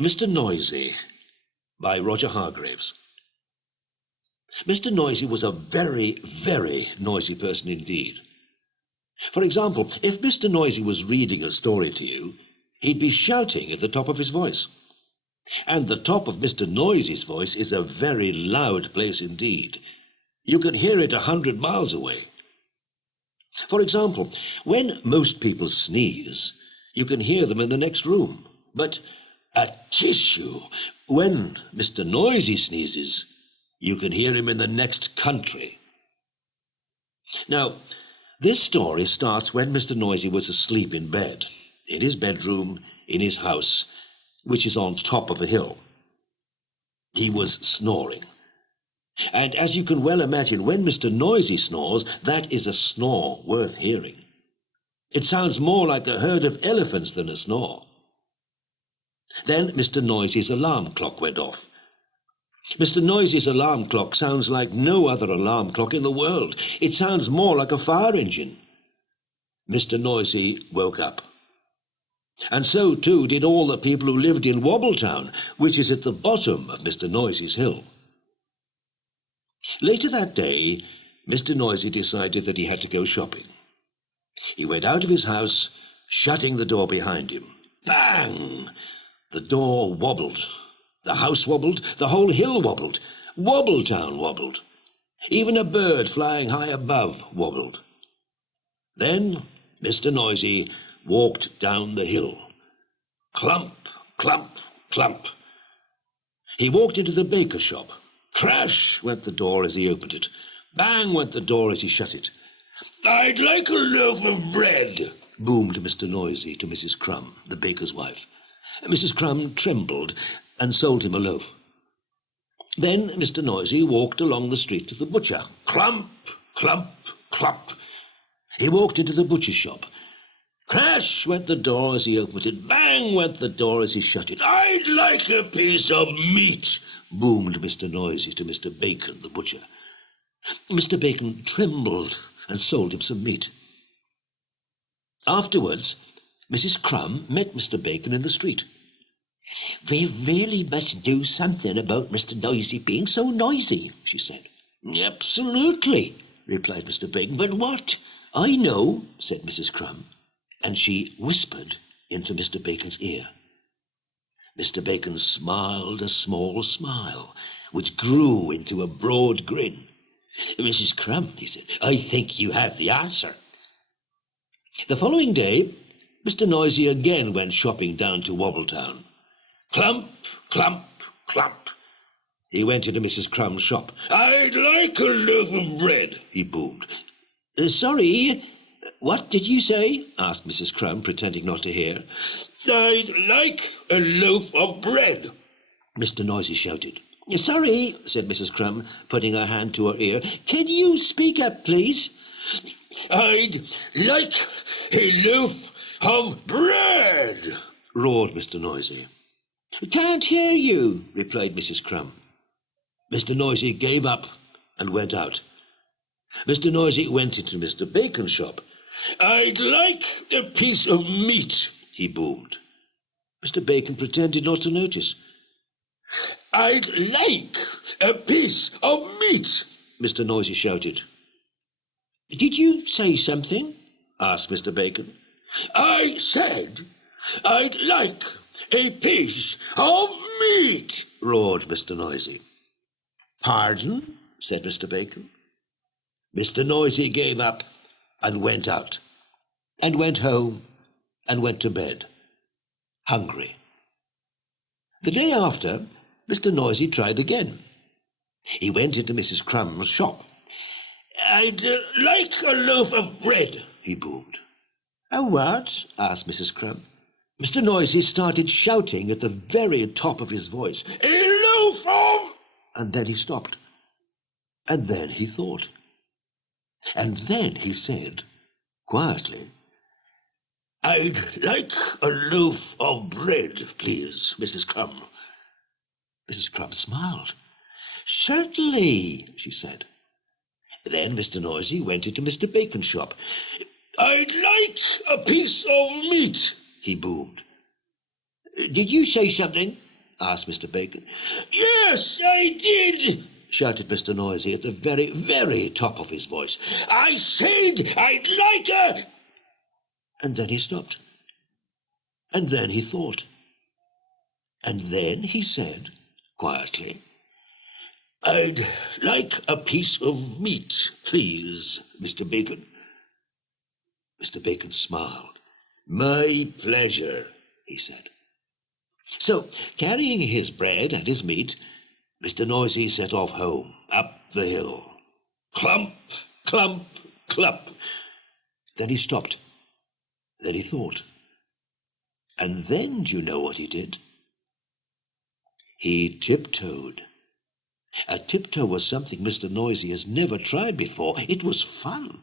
Mr. Noisy by Roger Hargreaves. Mr. Noisy was a very, very noisy person indeed. For example, if Mr. Noisy was reading a story to you, he'd be shouting at the top of his voice. And the top of Mr. Noisy's voice is a very loud place indeed. You can hear it 100 miles away. For example, when most people sneeze, you can hear them in the next room. But a tissue, when Mr. Noisy sneezes, you can hear him in the next country. Now, this story starts when Mr. Noisy was asleep in bed, in his bedroom, in his house, which is on top of a hill. He was snoring. And as you can well imagine, when Mr. Noisy snores, that is a snore worth hearing. It sounds more like a herd of elephants than a snore. Then Mr. Noisy's alarm clock went off. Mr. Noisy's alarm clock sounds like no other alarm clock in the world. It sounds more like a fire engine. Mr. Noisy woke up. And so, too, did all the people who lived in Wobble Town, which is at the bottom of Mr. Noisy's hill. Later that day, Mr. Noisy decided that he had to go shopping. He went out of his house, shutting the door behind him. Bang! The door wobbled. The house wobbled. The whole hill wobbled. Wobble Town wobbled. Even a bird flying high above wobbled. Then Mr. Noisy walked down the hill. Clump, clump, clump. He walked into the baker's shop. Crash went the door as he opened it. Bang went the door as he shut it. "I'd like a loaf of bread," boomed Mr. Noisy to Mrs. Crumb, the baker's wife. Mrs. Crumb trembled and sold him a loaf. Then Mr. Noisy walked along the street to the butcher. Clump, clump, clump. He walked into the butcher's shop. Crash went the door as he opened it. Bang went the door as he shut it. "I'd like a piece of meat," boomed Mr. Noisy to Mr. Bacon, the butcher. Mr. Bacon trembled and sold him some meat. Afterwards, Mrs. Crumb met Mr. Bacon in the street. "We really must do something about Mr. Noisy being so noisy," she said. "Absolutely," replied Mr. Bacon. "But what?" "I know," said Mrs. Crumb, and she whispered into Mr. Bacon's ear. Mr. Bacon smiled a small smile, which grew into a broad grin. "Mrs. Crumb," he said, "I think you have the answer." The following day, Mr. Noisy again went shopping down to Wobble Town. Clump, clump, clump. He went into Mrs. Crumb's shop. "I'd like a loaf of bread," he boomed. "Sorry, what did you say?" asked Mrs. Crumb, pretending not to hear. "I'd like a loaf of bread," Mr. Noisy shouted. "Sorry," said Mrs. Crumb, putting her hand to her ear. "Can you speak up, please?" "I'd like a loaf of bread," roared Mr. Noisy. "Can't hear you," replied Mrs. Crumb. Mr. Noisy gave up and went out. Mr. Noisy went into Mr. Bacon's shop. "I'd like a piece of meat," he boomed. Mr. Bacon pretended not to notice. "I'd like a piece of meat," Mr. Noisy shouted. "Did you say something?" asked Mr. Bacon. "I said I'd like a piece of meat," roared Mr. Noisy. "Pardon?" said Mr. Bacon. Mr. Noisy gave up and went out, and went home, and went to bed, hungry. The day after, Mr. Noisy tried again. He went into Mrs. Crumb's shop. "I'd like a loaf of bread," he boomed. "A what?" asked Mrs. Crumb. Mr. Noisy started shouting at the very top of his voice. "A loaf of—" And then he stopped. And then he thought. And then he said, quietly, "I'd like a loaf of bread, please, Mrs. Crumb." Mrs. Crumb smiled. "Certainly," she said. Then Mr. Noisy went into Mr. Bacon's shop. "I'd like a piece of meat," he boomed. "Did you say something?" asked Mr. Bacon. Yes, I did, shouted Mr. Noisy at the very, very top of his voice. I said I'd like her. And then he stopped. And then he thought. And then he said, quietly, I'd like a piece of meat, please, Mr. Bacon. Mr. Bacon smiled. My pleasure, he said. So, carrying his bread and his meat, Mr. Noisy set off home, up the hill. Clump, clump, clump. Then he stopped. Then he thought. And then, do you know what he did? He tiptoed. A tiptoe was something Mr. Noisy has never tried before. It was fun.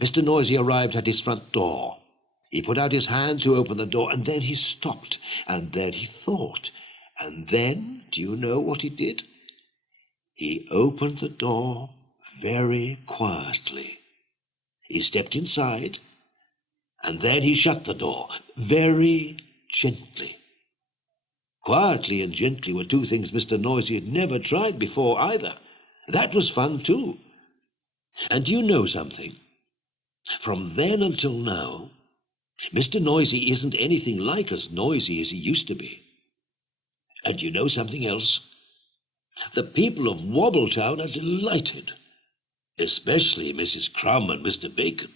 Mr. Noisy arrived at his front door. He put out his hand to open the door, and then he stopped, and then he thought. And then, do you know what he did? He opened the door very quietly. He stepped inside, and then he shut the door very gently. Quietly and gently were two things Mr. Noisy had never tried before either. That was fun, too. And do you know something? From then until now, Mr. Noisy isn't anything like as noisy as he used to be. And you know something else? The people of Wobbletown are delighted, especially Mrs. Crumb and Mr. Bacon.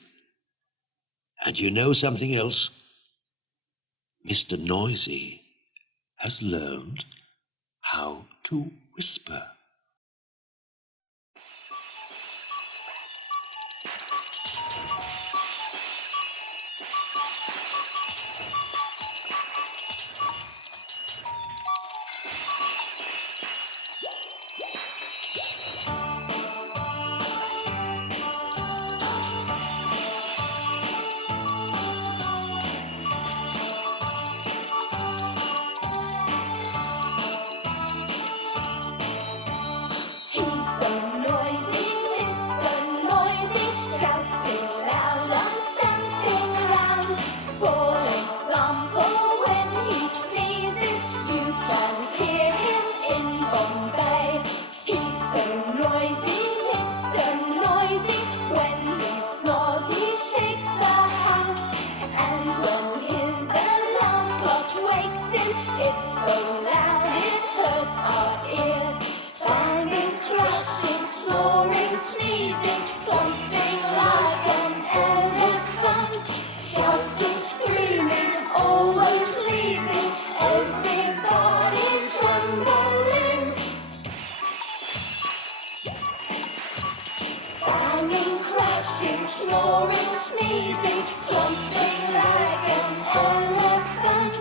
And you know something else? Mr. Noisy has learned how to whisper. Snoring, sneezing, clumping like an elephant,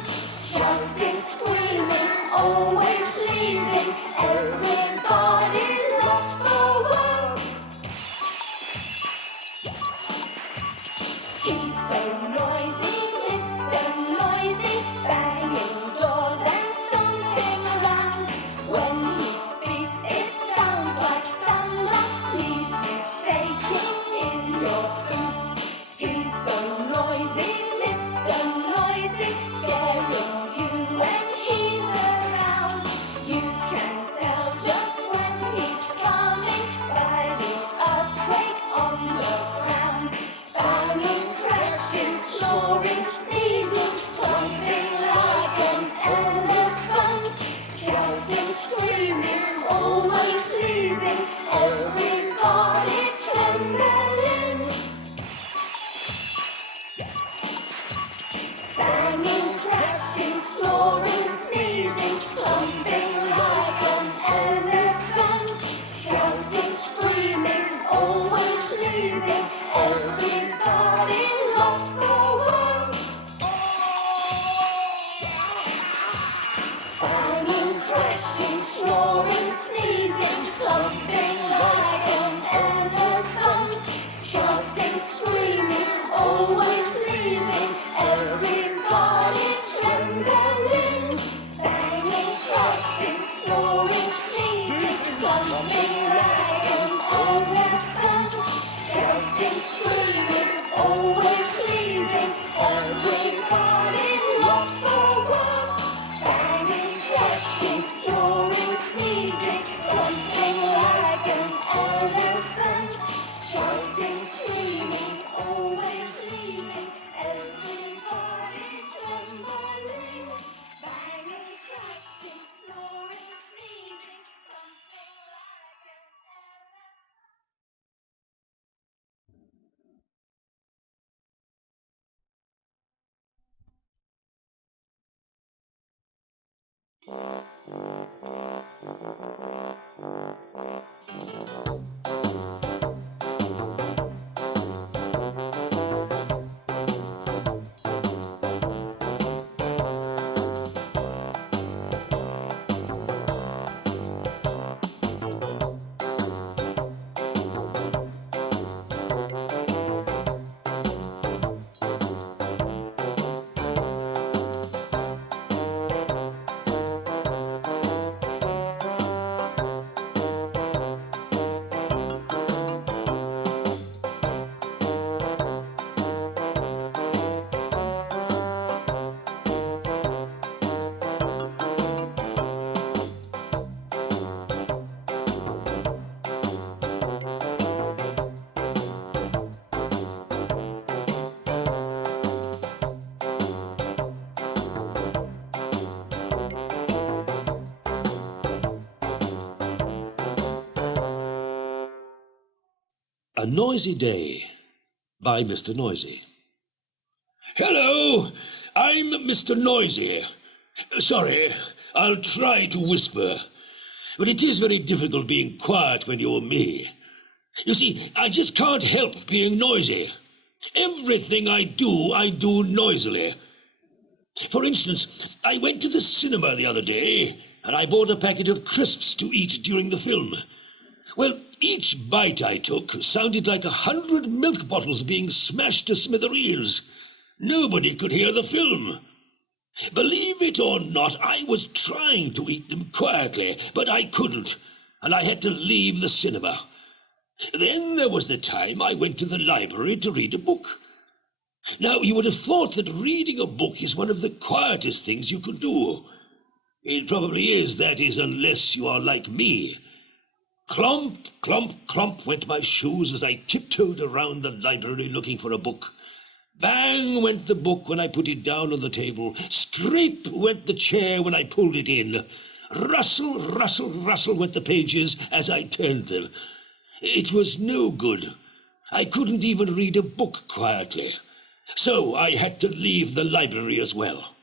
shouting, screaming, always leaving everybody lost for words. He's so noisy, Mr. Noisy, banging doors and stomping around. When he speaks, it sounds like thunder, leaves you shaking in your boots. He's so noisy, Mr. Noisy, scaring you when he's around. You can tell just when he's coming by the earthquake on the ground. Banging, crashing, snoring. A Noisy Day by Mr. Noisy. Hello, I'm Mr. Noisy. Sorry, I'll try to whisper, but it is very difficult being quiet when you're me. You see, I just can't help being noisy. Everything I do noisily. For instance, I went to the cinema the other day, and I bought a packet of crisps to eat during the film. Well, each bite I took sounded like 100 milk bottles being smashed to smithereens. Nobody could hear the film. Believe it or not, I was trying to eat them quietly, but I couldn't, and I had to leave the cinema. Then there was the time I went to the library to read a book. Now, you would have thought that reading a book is one of the quietest things you could do. It probably is, that is, unless you are like me. Clump, clump, clump went my shoes as I tiptoed around the library looking for a book. Bang went the book when I put it down on the table. Scrape went the chair when I pulled it in. Rustle, rustle, rustle went the pages as I turned them. It was no good. I couldn't even read a book quietly. So I had to leave the library as well.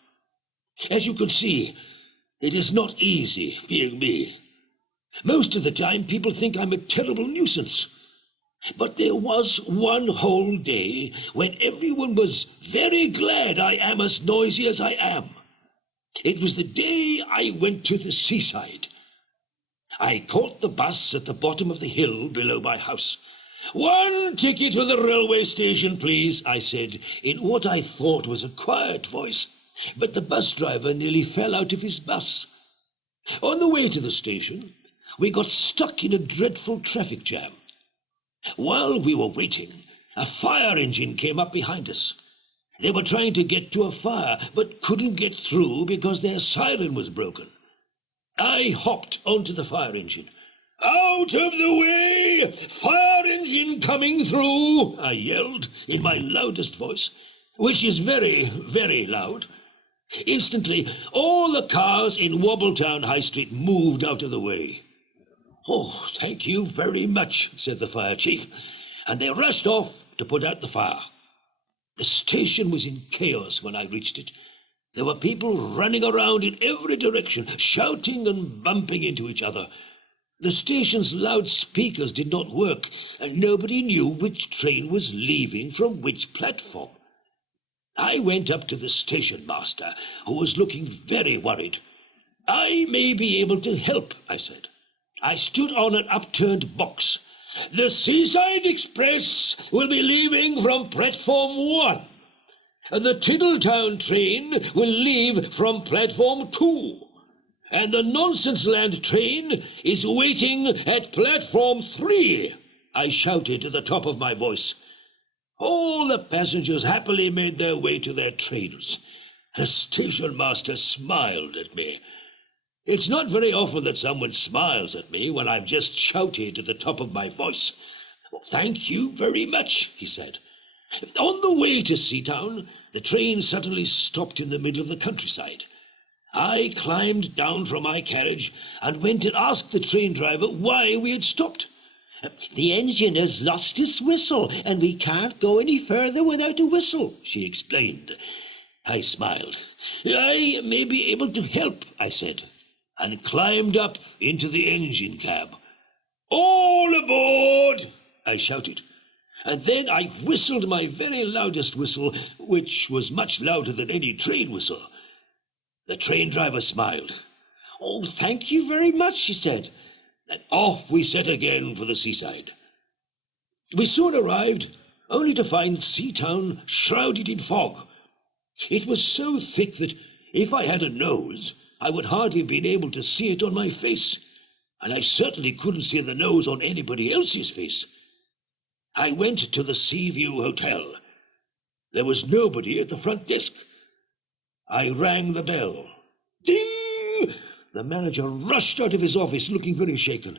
As you can see, it is not easy being me. Most of the time, people think I'm a terrible nuisance. But there was one whole day when everyone was very glad I am as noisy as I am. It was the day I went to the seaside. I caught the bus at the bottom of the hill below my house. "One ticket for the railway station, please," I said, in what I thought was a quiet voice. But the bus driver nearly fell out of his bus. On the way to the station, we got stuck in a dreadful traffic jam. While we were waiting, a fire engine came up behind us. They were trying to get to a fire, but couldn't get through because their siren was broken. I hopped onto the fire engine. "Out of the way! Fire engine coming through!" I yelled in my loudest voice, which is very, very loud. Instantly, all the cars in Wobbletown High Street moved out of the way. "Oh, thank you very much," said the fire chief, and they rushed off to put out the fire. The station was in chaos when I reached it. There were people running around in every direction, shouting and bumping into each other. The station's loudspeakers did not work, and nobody knew which train was leaving from which platform. I went up to the station master, who was looking very worried. "I may be able to help," I said. I stood on an upturned box. "The Seaside Express will be leaving from platform 1. And the Tiddletown train will leave from platform 2. And the Nonsense Land train is waiting at platform 3. I shouted at the top of my voice. All the passengers happily made their way to their trains. The station master smiled at me. It's not very often that someone smiles at me when I've just shouted at the top of my voice. "Thank you very much," he said. On the way to Seatown, the train suddenly stopped in the middle of the countryside. I climbed down from my carriage and went and asked the train driver why we had stopped. "The engine has lost its whistle, and we can't go any further without a whistle," she explained. I smiled. "I may be able to help," I said. and climbed up into the engine cab. "All aboard!" I shouted, and then I whistled my very loudest whistle, which was much louder than any train whistle. The train driver smiled. "Oh, thank you very much," she said, and off we set again for the seaside. We soon arrived, only to find Seatown shrouded in fog. It was so thick that if I had a nose, I would hardly have been able to see it on my face, and I certainly couldn't see the nose on anybody else's face. I went to the Seaview Hotel. There was nobody at the front desk. I rang the bell. Ding! The manager rushed out of his office looking very shaken.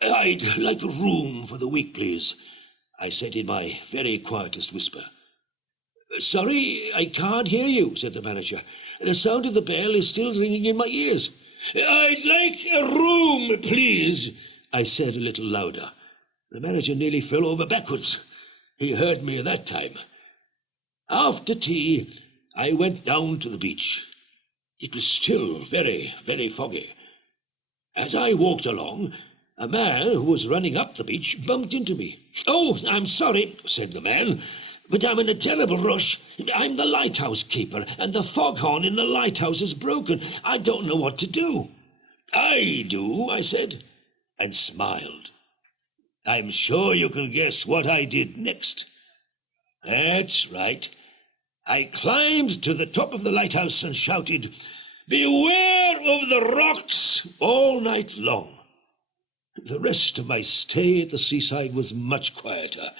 "I'd like a room for the week, please," I said in my very quietest whisper. "Sorry, I can't hear you," said the manager. "The sound of the bell is still ringing in my ears." "I'd like a room, please," I said a little louder. The manager nearly fell over backwards. He heard me that time. After tea, I went down to the beach. It was still very, very foggy. As I walked along, a man who was running up the beach bumped into me. "Oh, I'm sorry," said the man, "but I'm in a terrible rush. I'm the lighthouse keeper, and the foghorn in the lighthouse is broken. I don't know what to do." "I do," I said, and smiled. I'm sure you can guess what I did next. That's right. I climbed to the top of the lighthouse and shouted, "Beware of the rocks," all night long. The rest of my stay at the seaside was much quieter.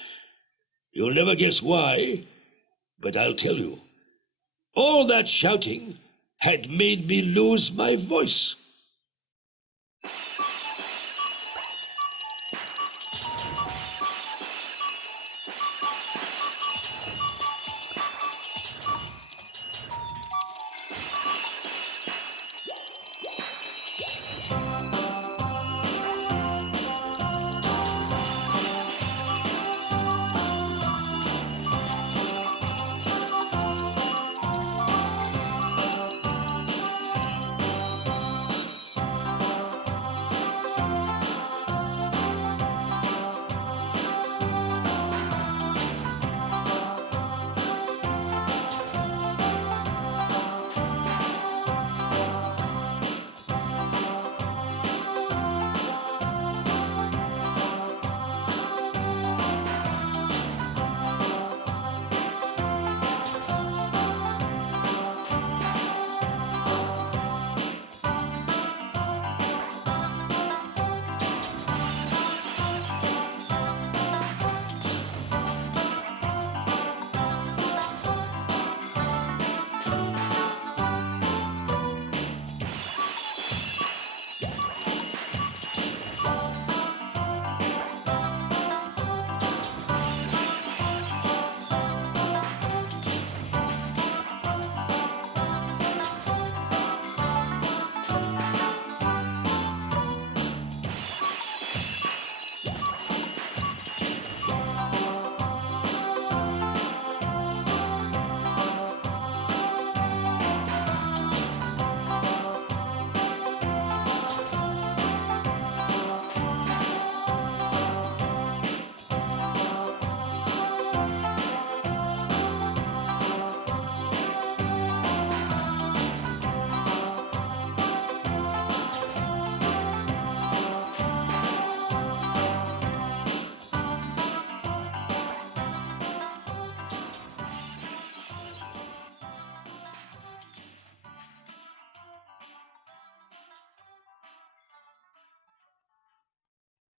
You'll never guess why, but I'll tell you. All that shouting had made me lose my voice.